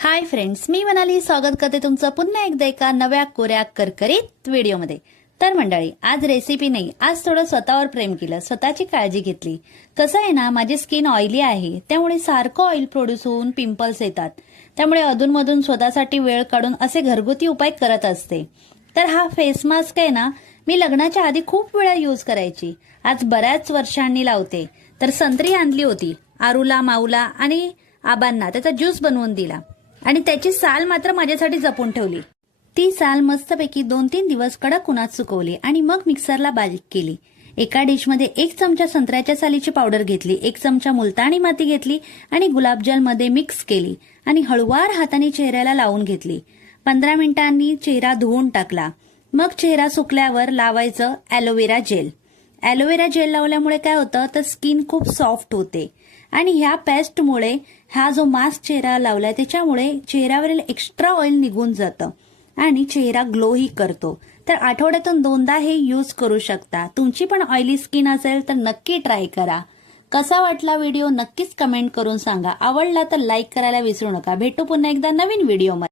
Hi friends, मी मनाली स्वागत करते तुमचं पुन्हा एकदा एका नव्या कोऱ्या करकरीत व्हिडिओमध्ये। तर मंडळी, आज रेसिपी नाही, आज थोडं स्वतःवर प्रेम केलं, स्वतःची काळजी घेतली। कसं आहे ना, माझी स्किन ऑइली आहे, त्यामुळे सारखं ऑइल प्रोड्यूस होऊन पिंपल्स येतात। त्यामुळे अधूनमधून स्वतःसाठी वेळ काढून असे घरगुती उपाय करत असते। तर हा फेस मास्क आहे ना, मी लग्नाच्या आधी खूप वेळा यूज करायची, आज बऱ्याच वर्षांनी लावते। तर संत्री आणली होती, आरूला, माऊला आणि आबांना त्याचा ज्यूस बनवून दिला आणि त्याची साल मात्र माझ्यासाठी जपून ठेवली। ती साल मस्तपैकी 2-3 दिवस कडक उन्हात सुकवली आणि मग मिक्सरला बारीक केली। एका डिशमध्ये 1 चमचा संत्र्याच्या सालीची पावडर घेतली, 1 चमचा मुलतानी माती घेतली आणि गुलाबजल मध्ये मिक्स केली आणि हळूवार हाताने चेहऱ्याला लावून घेतली। 15 मिनिटांनी चेहरा धुवून टाकला। मग चेहरा सुकल्यावर लावायचं ॲलोवेरा जेल। ॲलोवेरा जेल लावल्यामुळे काय होतं तर स्किन खूप सॉफ्ट होते आणि ह्या पेस्टमुळे हा जो मास्क चेहरा लावलाय त्याच्यामुळे चेहऱ्यावरील एक्स्ट्रा ऑइल निघून जातं आणि चेहरा ग्लोही करतो। तर आठवड्यातून 2दा हे यूज करू शकता। तुमची पण ऑइली स्किन असेल तर नक्की ट्राय करा। कसा वाटला व्हिडिओ नक्कीच कमेंट करून सांगा। आवडला तर लाईक करायला विसरू नका। भेटू पुन्हा एकदा नवीन व्हिडिओमध्ये।